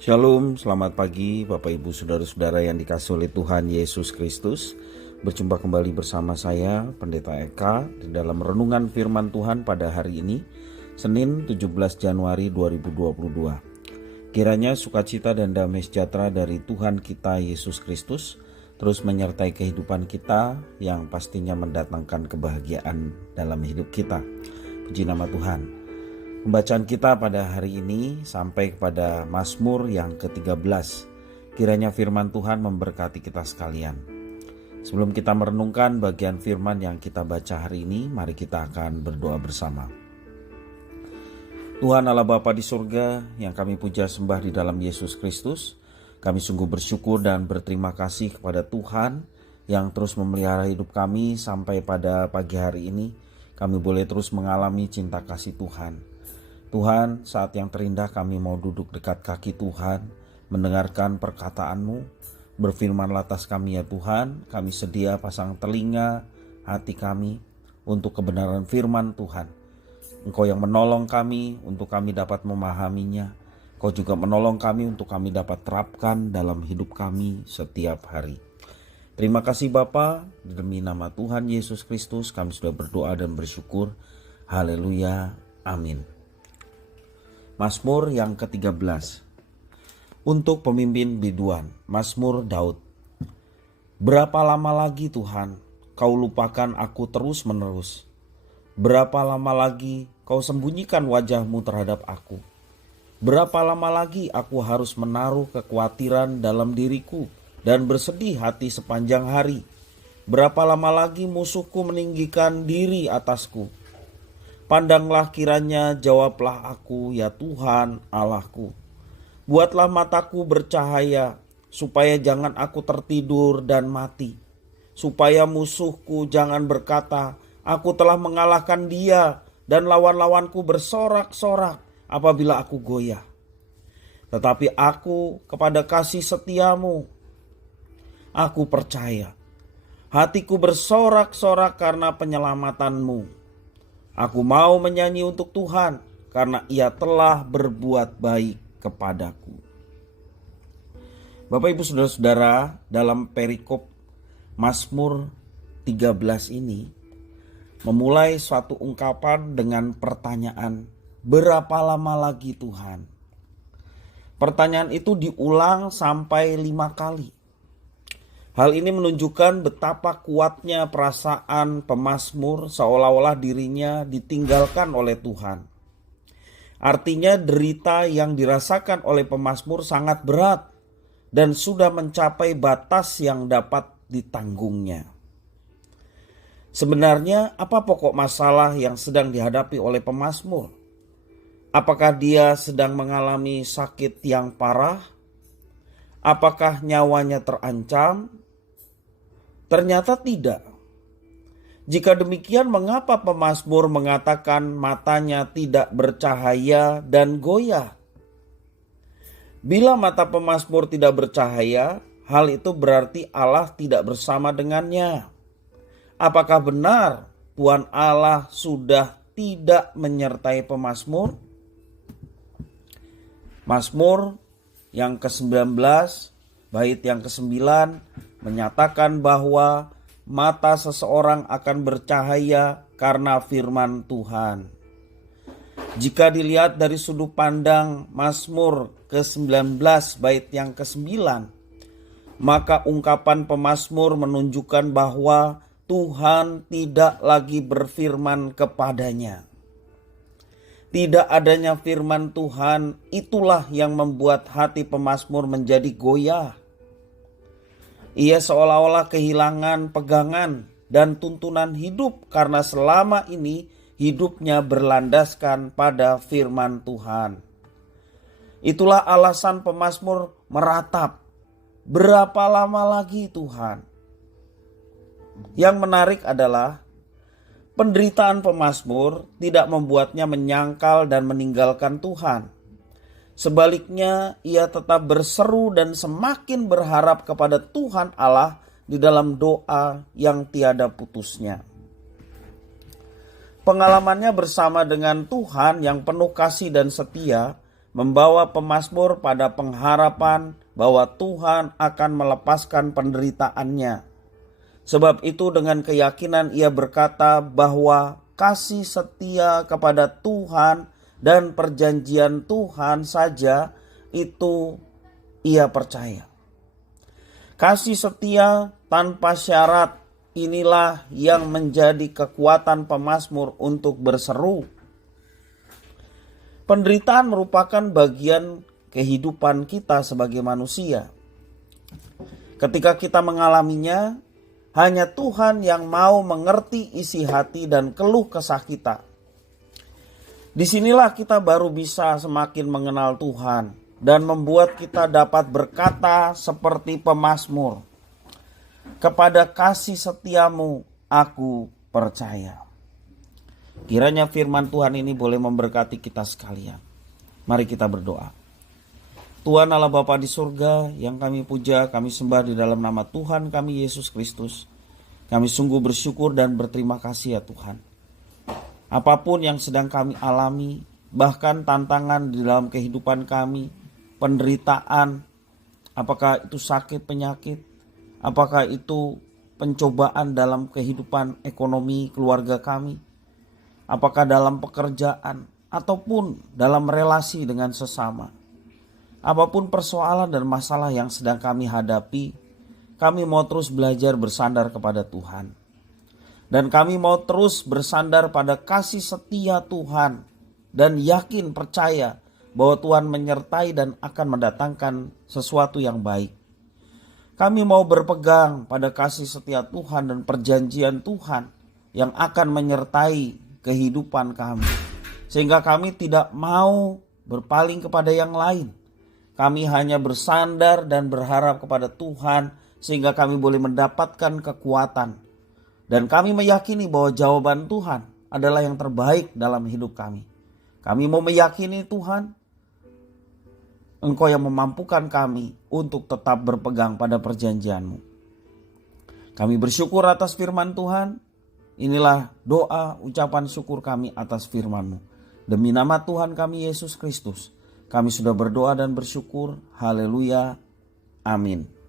Shalom, selamat pagi Bapak Ibu Saudara-saudara yang dikasihi oleh Tuhan Yesus Kristus. Berjumpa kembali bersama saya Pendeta Eka di dalam renungan firman Tuhan pada hari ini, Senin 17 Januari 2022. Kiranya sukacita dan damai sejahtera dari Tuhan kita Yesus Kristus terus menyertai kehidupan kita yang pastinya mendatangkan kebahagiaan dalam hidup kita. Puji nama Tuhan. Pembacaan kita pada hari ini sampai kepada Mazmur yang ke-13. Kiranya firman Tuhan memberkati kita sekalian. Sebelum kita merenungkan bagian firman yang kita baca hari ini, mari kita akan berdoa bersama. Tuhan Allah Bapa di surga yang kami puja sembah di dalam Yesus Kristus, kami sungguh bersyukur dan berterima kasih kepada Tuhan yang terus memelihara hidup kami sampai pada pagi hari ini. Kami boleh terus mengalami cinta kasih Tuhan. Tuhan, saat yang terindah kami mau duduk dekat kaki Tuhan, mendengarkan perkataan-Mu. Berfirmanlah atas kami ya Tuhan, kami sedia pasang telinga hati kami untuk kebenaran firman Tuhan. Engkau yang menolong kami untuk kami dapat memahaminya. Engkau juga menolong kami untuk kami dapat terapkan dalam hidup kami setiap hari. Terima kasih Bapa, demi nama Tuhan Yesus Kristus kami sudah berdoa dan bersyukur. Haleluya, amin. Mazmur yang ke-13. Untuk pemimpin biduan, Mazmur Daud. Berapa lama lagi Tuhan, Kau lupakan aku terus menerus? Berapa lama lagi Kau sembunyikan wajah-Mu terhadap aku? Berapa lama lagi aku harus menaruh kekhawatiran dalam diriku dan bersedih hati sepanjang hari? Berapa lama lagi musuhku meninggikan diri atasku? Pandanglah kiranya, jawablah aku ya Tuhan Allahku. Buatlah mataku bercahaya, supaya jangan aku tertidur dan mati. Supaya musuhku jangan berkata, aku telah mengalahkan dia, dan lawan-lawanku bersorak-sorak apabila aku goyah. Tetapi aku kepada kasih setiamu, aku percaya. Hatiku bersorak-sorak karena penyelamatanmu. Aku mau menyanyi untuk Tuhan karena Ia telah berbuat baik kepadaku. Bapak Ibu Saudara-saudara, dalam perikop Mazmur 13 ini memulai suatu ungkapan dengan pertanyaan, berapa lama lagi Tuhan? Pertanyaan itu diulang sampai 5 kali. Hal ini menunjukkan betapa kuatnya perasaan pemazmur seolah-olah dirinya ditinggalkan oleh Tuhan. Artinya derita yang dirasakan oleh pemazmur sangat berat dan sudah mencapai batas yang dapat ditanggungnya. Sebenarnya apa pokok masalah yang sedang dihadapi oleh pemazmur? Apakah dia sedang mengalami sakit yang parah? Apakah nyawanya terancam? Ternyata tidak. Jika demikian, mengapa pemazmur mengatakan matanya tidak bercahaya dan goyah? Bila mata pemazmur tidak bercahaya, hal itu berarti Allah tidak bersama dengannya. Apakah benar Tuhan Allah sudah tidak menyertai pemazmur? Mazmur yang ke-19, bait yang ke-9 menyatakan bahwa mata seseorang akan bercahaya karena firman Tuhan. Jika dilihat dari sudut pandang Mazmur ke-19 bait yang ke-9, maka ungkapan pemazmur menunjukkan bahwa Tuhan tidak lagi berfirman kepadanya. Tidak adanya firman Tuhan itulah yang membuat hati pemazmur menjadi goyah. Ia seolah-olah kehilangan pegangan dan tuntunan hidup karena selama ini hidupnya berlandaskan pada firman Tuhan. Itulah alasan pemazmur meratap, berapa lama lagi Tuhan? Yang menarik adalah penderitaan pemazmur tidak membuatnya menyangkal dan meninggalkan Tuhan. Sebaliknya, ia tetap berseru dan semakin berharap kepada Tuhan Allah di dalam doa yang tiada putusnya. Pengalamannya bersama dengan Tuhan yang penuh kasih dan setia membawa pemazmur pada pengharapan bahwa Tuhan akan melepaskan penderitaannya. Sebab itu dengan keyakinan ia berkata bahwa kasih setia kepada Tuhan dan perjanjian Tuhan saja itu ia percaya. Kasih setia tanpa syarat inilah yang menjadi kekuatan pemazmur untuk berseru. Penderitaan merupakan bagian kehidupan kita sebagai manusia. Ketika kita mengalaminya, hanya Tuhan yang mau mengerti isi hati dan keluh kesah kita. Disinilah kita baru bisa semakin mengenal Tuhan dan membuat kita dapat berkata seperti pemazmur, "Kepada kasih setiamu aku percaya." Kiranya firman Tuhan ini boleh memberkati kita sekalian. Mari kita berdoa. Tuhan Allah Bapa di surga, yang kami puja, kami sembah di dalam nama Tuhan kami Yesus Kristus. Kami sungguh bersyukur dan berterima kasih ya Tuhan. Apapun yang sedang kami alami, bahkan tantangan di dalam kehidupan kami, penderitaan, apakah itu sakit penyakit, apakah itu pencobaan dalam kehidupan ekonomi keluarga kami, apakah dalam pekerjaan ataupun dalam relasi dengan sesama. Apapun persoalan dan masalah yang sedang kami hadapi, kami mau terus belajar bersandar kepada Tuhan. Dan kami mau terus bersandar pada kasih setia Tuhan dan yakin percaya bahwa Tuhan menyertai dan akan mendatangkan sesuatu yang baik. Kami mau berpegang pada kasih setia Tuhan dan perjanjian Tuhan yang akan menyertai kehidupan kami, sehingga kami tidak mau berpaling kepada yang lain. Kami hanya bersandar dan berharap kepada Tuhan, sehingga kami boleh mendapatkan kekuatan. Dan kami meyakini bahwa jawaban Tuhan adalah yang terbaik dalam hidup kami. Kami mau meyakini Tuhan, Engkau yang memampukan kami untuk tetap berpegang pada perjanjian-Mu. Kami bersyukur atas firman Tuhan. Inilah doa ucapan syukur kami atas firman-Mu. Demi nama Tuhan kami Yesus Kristus, kami sudah berdoa dan bersyukur. Haleluya. Amin.